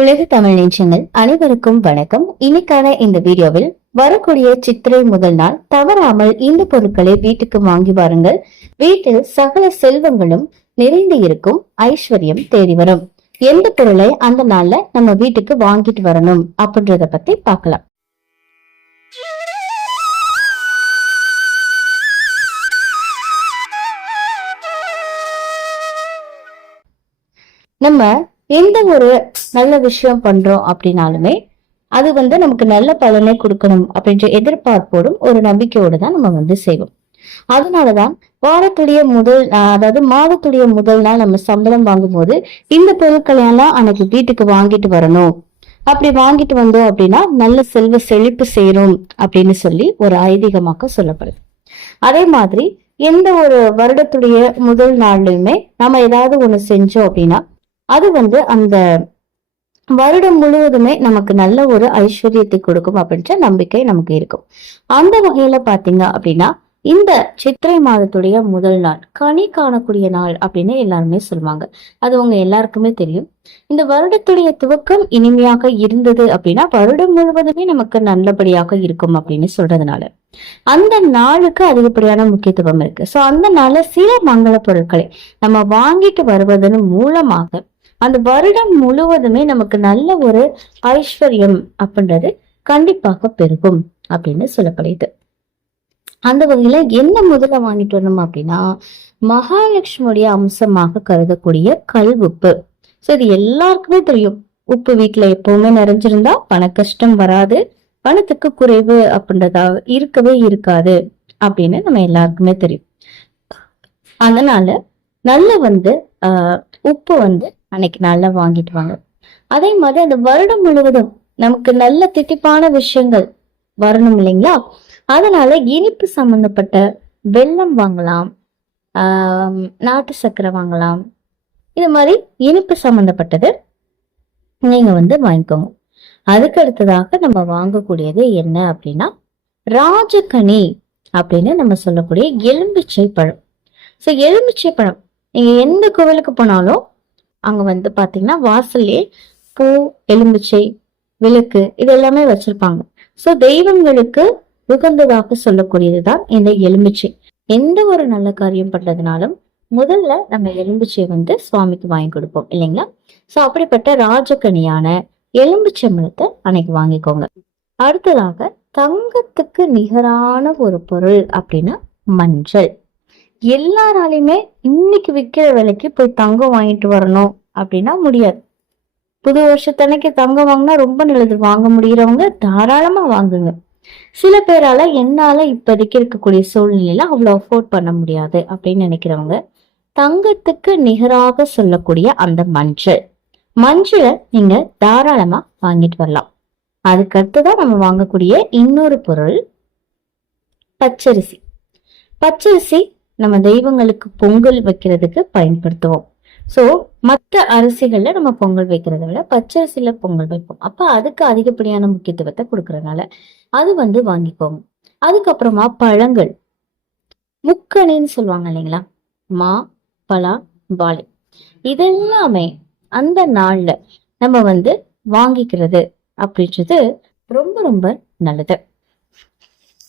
உலக தமிழ் நெஞ்சங்கள் அனைவருக்கும் வணக்கம். இன்னைக்கான இந்த வீடியோவில் வரக்கூடிய சித்திரை முதல் நாள் தவறாமல் இந்த பொருட்களை வீட்டுக்கு வாங்கி வாருங்கள். வீட்டில் சகல செல்வங்களும் நிறைந்து இருக்கும் ஐஸ்வர்யம் தேடி வரும். எந்த பொருளை அந்த நாள்ல நம்ம வீட்டுக்கு வாங்கிட்டு வரணும் அப்படின்றத பத்தி பார்க்கலாம். நம்ம எந்த ஒரு நல்ல விஷயம் பண்றோம் அப்படின்னாலுமே அது வந்து நமக்கு நல்ல பலனை கொடுக்கணும் அப்படின்ற எதிர்பார்ப்போடும் ஒரு நம்பிக்கையோடு தான் நம்ம வந்து செய்வோம். அதனாலதான் வாரத்துடைய முதல் அதாவது மாதத்துடைய முதல் நாள் நம்ம சம்பளம் வாங்கும்போது இந்த பொருட்களை எல்லாம் அன்னைக்கு வீட்டுக்கு வாங்கிட்டு வரணும். அப்படி வாங்கிட்டு வந்தோம் அப்படின்னா நல்ல செல்வ செழிப்பு சேரும் அப்படின்னு சொல்லி ஒரு ஐதீகமாக சொல்லப்படுது. அதே மாதிரி எந்த ஒரு வருடத்துடைய முதல் நாள்லயுமே நம்ம ஏதாவது ஒண்ணு செஞ்சோம் அப்படின்னா அது வந்து அந்த வருடம் முழுவதுமே நமக்கு நல்ல ஒரு ஐஸ்வர்யத்தை கொடுக்கும் அப்படின்ற நம்பிக்கை நமக்கு இருக்கும். அந்த வகையில பாத்தீங்க அப்படின்னா இந்த சித்திரை மாதத்துடைய முதல் நாள் கனி காணக்கூடிய நாள் அப்படின்னு எல்லாருமே சொல்லுவாங்க. அது உங்க எல்லாருக்குமே தெரியும். இந்த வருடத்துடைய துவக்கம் இனிமையாக இருந்தது அப்படின்னா வருடம் முழுவதுமே நமக்கு நல்லபடியாக இருக்கும் அப்படின்னு சொல்றதுனால. அந்த நாளுக்கு அதிகப்படியான முக்கியத்துவம் இருக்கு. சோ அந்த நாள்ல சில மங்கள பொருட்களை நம்ம வாங்கிட்டு வருவதன் மூலமாக அந்த வருடம் முழுவதுமே நமக்கு நல்ல ஒரு ஐஸ்வர்யம் அப்படின்றது கண்டிப்பாக பெருகும் அப்படின்னு சொல்லப்படுது. அந்த வகையில என்ன முதல்ல வாங்கிட்டு வரணும் அப்படின்னா மகாலட்சுமியுடைய அம்சமாக கருதக்கூடிய கல்வுப்பு. உப்பு ஸோ இது எல்லாருக்குமே தெரியும். உப்பு வீட்டுல எப்பவுமே நிறைஞ்சிருந்தா பண கஷ்டம் வராது பணத்துக்கு குறைவு அப்படின்றதா இருக்கவே இருக்காது அப்படின்னு நம்ம எல்லாருக்குமே தெரியும். அதனால நல்ல வந்து ஆஹ் உப்பு வந்து அன்னைக்கு நல்லா வாங்கிட்டு வாங்க. அதே மாதிரி அந்த வருடம் முழுவதும் நமக்கு நல்ல திட்டிப்பான விஷயங்கள் வரணும் இல்லைங்களா? அதனால இனிப்பு சம்பந்தப்பட்ட வெள்ளம் வாங்கலாம் ஆஹ் நாட்டு சர்க்கரை வாங்கலாம். இது மாதிரி இனிப்பு சம்பந்தப்பட்டது நீங்க வந்து வாங்கிக்கோங்க. அதுக்கு அடுத்ததாக நம்ம வாங்கக்கூடியது என்ன அப்படின்னா ராஜகனி அப்படின்னு நம்ம சொல்லக்கூடிய எலும்பிச்சை பழம். ஸோ எலும்பிச்சை பழம் நீங்க எந்த கோவிலுக்கு போனாலும் அங்கே வந்து பார்த்தீங்கன்னா வாசல்லே பூ எலுமிச்சை விளக்கு இது எல்லாமே வச்சிருப்பாங்க. ஸோ தெய்வங்களுக்கு உகந்ததாக சொல்லக்கூடியதுதான் இந்த எலுமிச்சை. எந்த ஒரு நல்ல காரியம் பண்றதுனாலும் முதல்ல நம்ம எலும்பிச்சையை வந்து சுவாமிக்கு வாங்கி கொடுப்போம் இல்லைங்களா? ஸோ அப்படிப்பட்ட ராஜகனியான எலும்பிச்சம்பழத்தை அன்னைக்கு வாங்கிக்கோங்க. அடுத்ததாக தங்கத்துக்கு நிகரான ஒரு பொருள் அப்படின்னா மஞ்சள். எல்லாராலையுமே இன்னைக்கு விற்கிற விலைக்கு போய் தங்கம் வாங்கிட்டு வரணும் அப்படின்னா முடியாது. புது வருஷத்தன்னைக்கு தங்கம் வாங்கினா ரொம்ப நல்லது. வாங்க முடிகிறவங்க தாராளமா வாங்குங்க. சில பேரால என்னால இப்போதைக்கு இருக்கக்கூடிய சூழ்நிலையில அவ்வளோ அஃபோர்ட் பண்ண முடியாது அப்படின்னு நினைக்கிறவங்க தங்கத்துக்கு நிகராக சொல்லக்கூடிய அந்த மஞ்சள். மஞ்சளை நீங்க தாராளமா வாங்கிட்டு வரலாம். அதுக்கடுத்து தான் நம்ம வாங்கக்கூடிய இன்னொரு பொருள் பச்சரிசி. பச்சரிசி நம்ம தெய்வங்களுக்கு பொங்கல் வைக்கிறதுக்கு பயன்படுத்துவோம். ஸோ மற்ற அரிசிகள்ல நம்ம பொங்கல் வைக்கிறத விட பச்சரிசியில பொங்கல் வைப்போம். அப்ப அதுக்கு அதிகப்படியான முக்கியத்துவத்தை கொடுக்கறதுனால அது வந்து வாங்கிப்போம். அதுக்கப்புறமா பழங்கள். முக்கணின்னு சொல்லுவாங்க இல்லைங்களா? மா பலா வாழை. இதெல்லாமே அந்த நாள்ல நம்ம வந்து வாங்கிக்கிறது அப்படின்றது ரொம்ப ரொம்ப நல்லது.